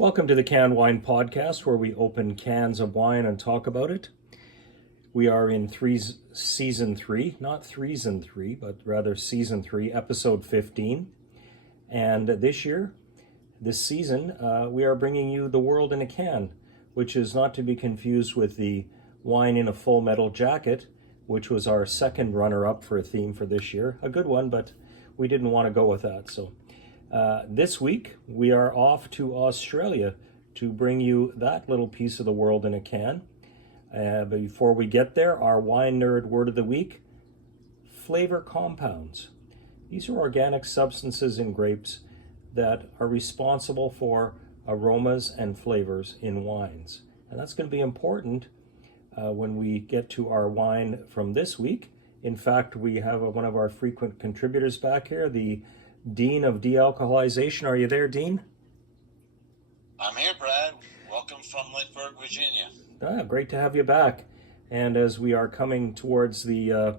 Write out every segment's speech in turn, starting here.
Welcome to the Canned Wine Podcast, where we open cans of wine and talk about it. We are in season 3, not threes and three, but rather season 3, episode 15. And this season, we are bringing you The World in a Can, which is not to be confused with the Wine in a Full Metal Jacket, which was our second runner-up for a theme for this year. A good one, but we didn't want to go with that. So this week, we are off to Australia to bring you that little piece of the world in a can. But before we get there, our wine nerd word of the week, flavor compounds. These are organic substances in grapes that are responsible for aromas and flavors in wines. And that's going to be important when we get to our wine from this week. In fact, we have one of our frequent contributors back here, the Dean of De-alcoholization. Are you there, Dean? I'm here, Brad. Welcome from Lynchburg, Virginia. Great to have you back. And as we are coming towards the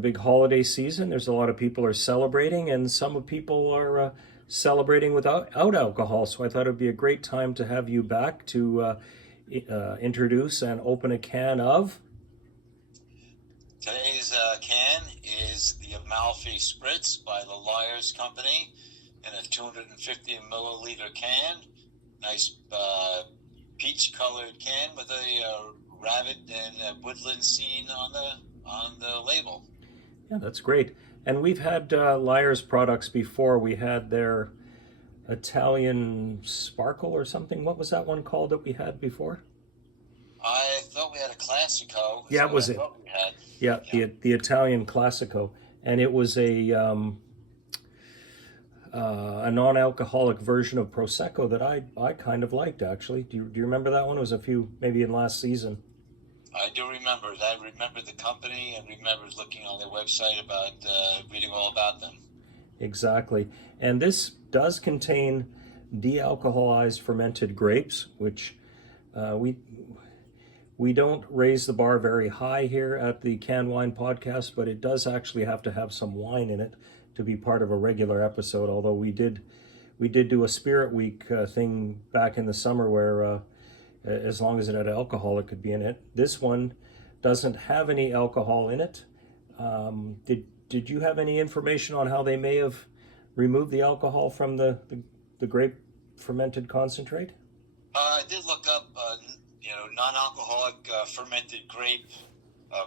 big holiday season, there's a lot of people are celebrating, and some people are celebrating without alcohol. So I thought it'd be a great time to have you back to introduce and open a can of. Today's can is the Amalfi Spritz by the Lyerś company in a 250 milliliter can. Nice peach-colored can with a rabbit and a woodland scene on the label. Yeah, that's great. And we've had Lyerś products before. We had their Italian Sparkle or something. What was that one called that we had before? I thought we had a Classico. Yeah, it was it. Yeah, the Italian Classico, and it was a non-alcoholic version of Prosecco that I kind of liked, actually. Do you remember that one? It was a few, maybe in last season. I do remember. I remember the company and remember looking on their website about reading all about them. Exactly. And this does contain de-alcoholized fermented grapes, which we don't raise the bar very high here at the Canned Wine Podcast, but it does actually have to have some wine in it to be part of a regular episode, although we did do a Spirit Week thing back in the summer where as long as it had alcohol, it could be in it. This one doesn't have any alcohol in it. Did you have any information on how they may have removed the alcohol from the grape fermented concentrate? I did look up non-alcoholic fermented grape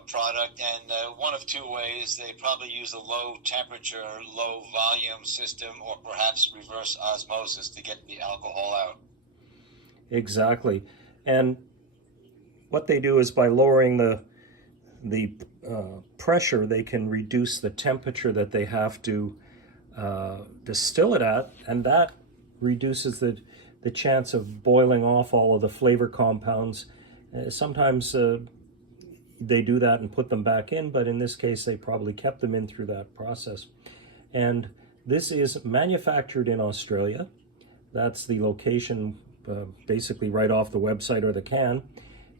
product, and one of two ways. They probably use a low temperature, low volume system, or perhaps reverse osmosis to get the alcohol out. Exactly. And what they do is by lowering the pressure, they can reduce the temperature that they have to distill it at, and that reduces the chance of boiling off all of the flavor compounds. Sometimes they do that and put them back in, but in this case they probably kept them in through that process. And this is manufactured in Australia. That's the location, basically right off the website or the can.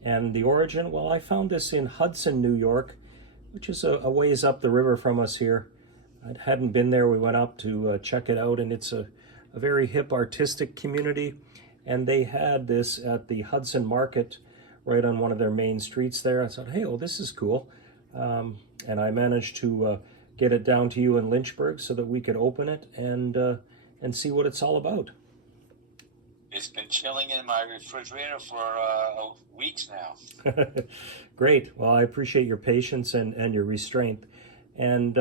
And the origin, well, I found this in Hudson, New York, which is a ways up the river from us here. I hadn't been there. We went up to check it out, and it's a very hip artistic community, and they had this at the Hudson Market right on one of their main streets there. I thought, hey, well, this is cool. And I managed to get it down to you in Lynchburg so that we could open it and see what it's all about. It's been chilling in my refrigerator for weeks now. Great. Well, I appreciate your patience and your restraint. And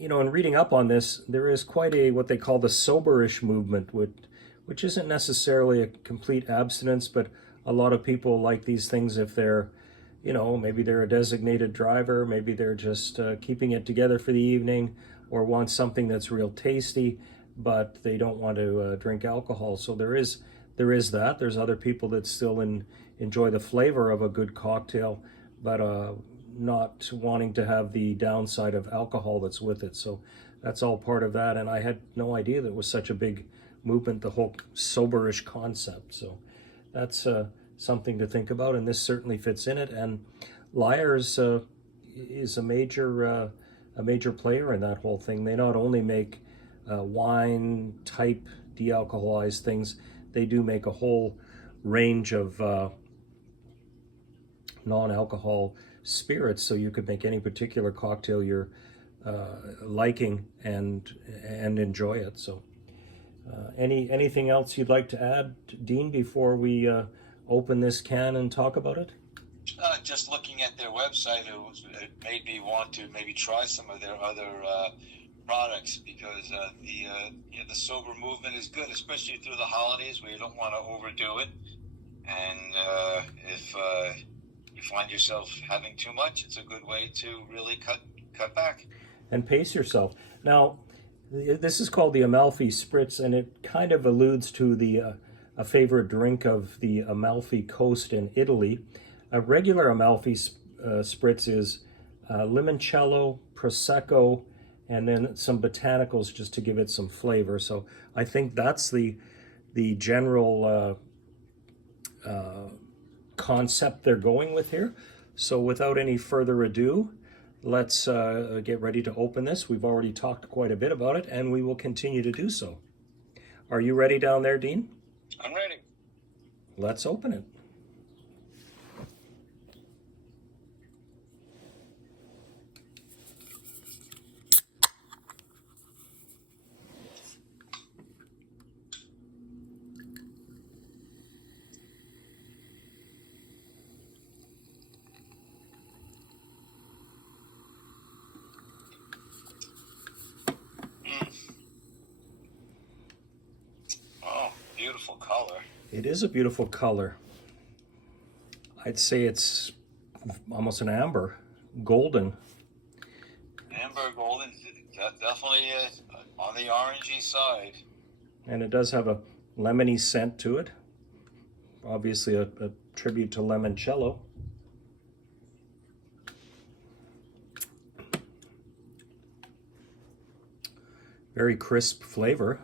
in reading up on this, there is quite what they call the soberish movement, which isn't necessarily a complete abstinence, but a lot of people like these things if they're, maybe they're a designated driver, maybe they're just keeping it together for the evening, or want something that's real tasty, but they don't want to drink alcohol. So there is that. There's other people that still enjoy the flavor of a good cocktail, but not wanting to have the downside of alcohol that's with it. So that's all part of that. And I had no idea that it was such a big movement, the whole soberish concept. So that's something to think about, and this certainly fits in it. And Lyerś is a major player in that whole thing. They not only make wine type de-alcoholized things, they do make a whole range of non-alcohol spirits, so you could make any particular cocktail you're liking and enjoy it. So anything else you'd like to add, Dean, before we open this can and talk about it? Just looking at their website, it made me want to maybe try some of their other products, because the sober movement is good, especially through the holidays where you don't want to overdo it. And if you find yourself having too much, it's a good way to really cut back. And pace yourself. Now, this is called the Amalfi Spritz, and it kind of alludes to a favorite drink of the Amalfi Coast in Italy. A regular Amalfi Spritz is limoncello, prosecco, and then some botanicals just to give it some flavor. So I think that's the general concept they're going with here. So without any further ado, let's get ready to open this. We've already talked quite a bit about it, and we will continue to do so. Are you ready down there, Dean? I'm ready. Let's open it. Oh, beautiful color. It is a beautiful color. I'd say it's almost an amber, golden. Amber golden, definitely on the orangey side. And it does have a lemony scent to it. Obviously a tribute to limoncello. Very crisp flavor.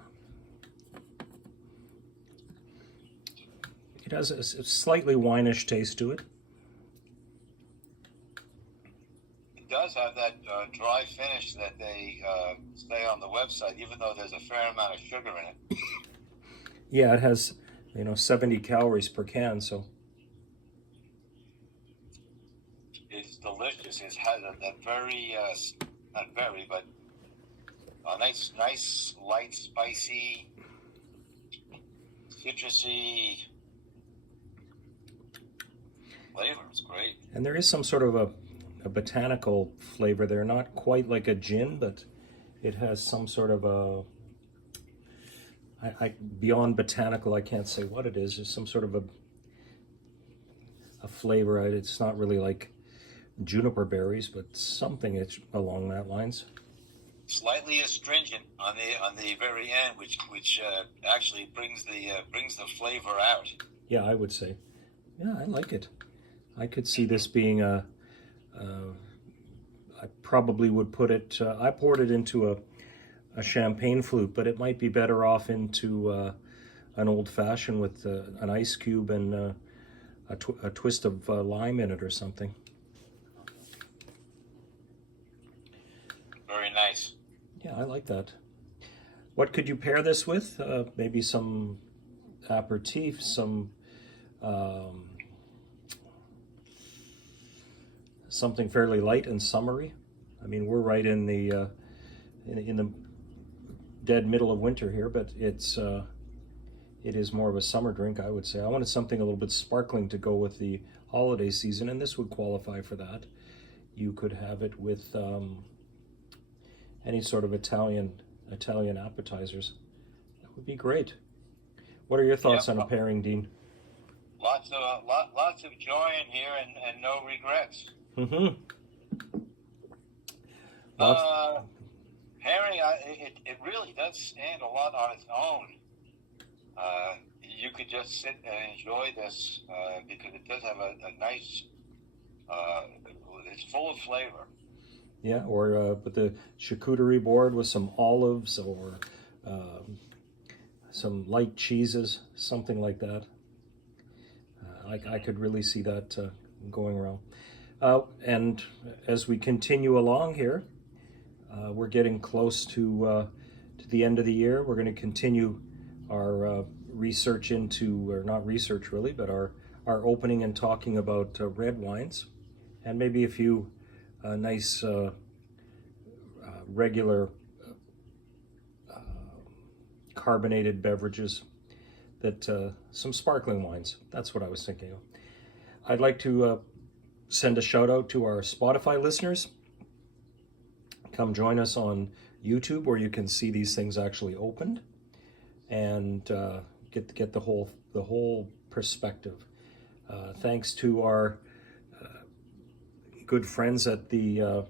It has a slightly winish taste to it. It does have that dry finish that they say on the website, even though there's a fair amount of sugar in it. Yeah, it has, 70 calories per can, so. It's delicious. It has a very, not very, but a nice, light, spicy, citrusy flavor. It's great. And there is some sort of a botanical flavor there, not quite like a gin, but it has some sort of beyond botanical, I can't say what it is. There's some sort of a flavor. It's not really like juniper berries, but something along that lines. Slightly astringent on the very end, which actually brings the flavor out. Yeah, I would say. Yeah, I like it. I could see this being I probably would put it. I poured it into a champagne flute, but it might be better off into an old fashioned with an ice cube and a twist of lime in it or something. Very nice. Yeah, I like that. What could you pair this with? Maybe some aperitif, some something fairly light and summery. I mean, we're right in the dead middle of winter here, but it is more of a summer drink, I would say. I wanted something a little bit sparkling to go with the holiday season, and this would qualify for that. You could have it with any sort of Italian appetizers. That would be great. What are your thoughts on a pairing, Dean? Lots of joy in here and no regrets. Mm-hmm. Pairing, it really does stand a lot on its own. You could just sit and enjoy this because it does have a nice. It's full of flavor. Yeah, or with the charcuterie board with some olives or some light cheeses, something like that. I could really see that going around. And as we continue along here, we're getting close to to the end of the year. We're going to continue our research into, or not research really, but our opening and talking about red wines, and maybe a few nice regular carbonated beverages, that some sparkling wines. That's what I was thinking of. I'd like to send a shout out to our Spotify listeners. Come join us on YouTube, where you can see these things actually opened and get the whole perspective. Thanks to our good friends at the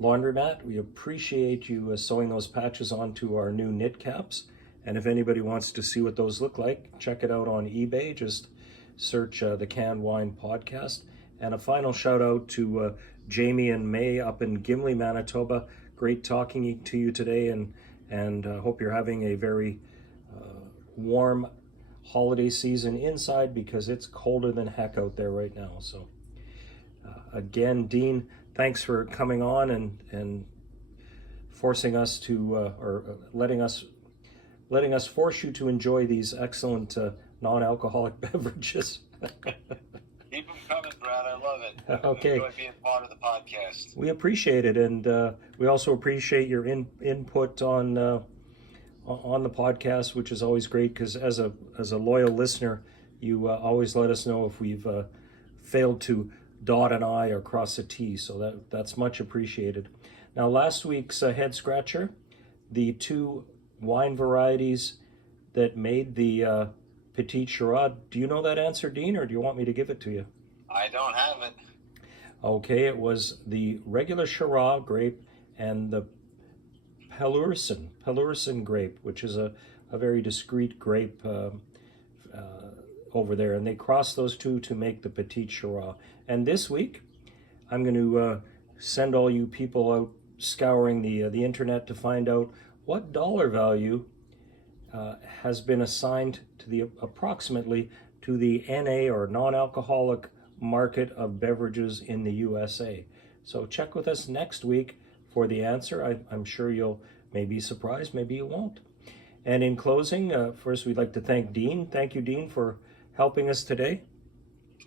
laundromat. We appreciate you sewing those patches onto our new knit caps. And if anybody wants to see what those look like, check it out on eBay. Just search the Canned Wine Podcast. And a final shout out to Jamie and May up in Gimli, Manitoba. Great talking to you today, and hope you're having a very warm holiday season inside, because it's colder than heck out there right now. So again, Dean, thanks for coming on and forcing us to, or letting us force you to enjoy these excellent non-alcoholic beverages. Keep them coming, Brad. I love it. Okay. I enjoy being part of the podcast. We appreciate it, and we also appreciate your input on the podcast, which is always great, because as a loyal listener, you always let us know if we've failed to dot an I or cross a T, so that's much appreciated. Now, last week's head scratcher, the two wine varieties that made the Petit Shiraz. Do you know that answer, Dean, or do you want me to give it to you? I don't have it. Okay, it was the regular Shiraz grape and the Pelursin grape, which is a very discreet grape over there, and they crossed those two to make the Petit Shiraz. And this week, I'm going to send all you people out scouring the internet to find out what dollar value has been assigned to the approximately to the NA, or non-alcoholic market of beverages in the USA. So check with us next week for the answer. I'm sure you'll maybe be surprised, maybe you won't. And in closing, first we'd like to thank Dean. Thank you, Dean, for helping us today.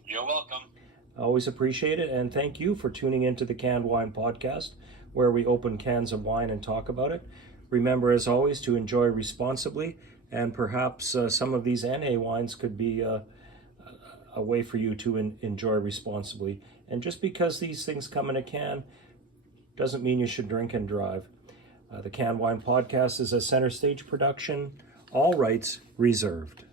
You're welcome. I always appreciate it. And thank you for tuning into the Canned Wine Podcast, where we open cans of wine and talk about it. Remember, as always, to enjoy responsibly, and perhaps some of these NA wines could be a way for you to enjoy responsibly. And just because these things come in a can doesn't mean you should drink and drive. The Canned Wine Podcast is a Center Stage production, all rights reserved.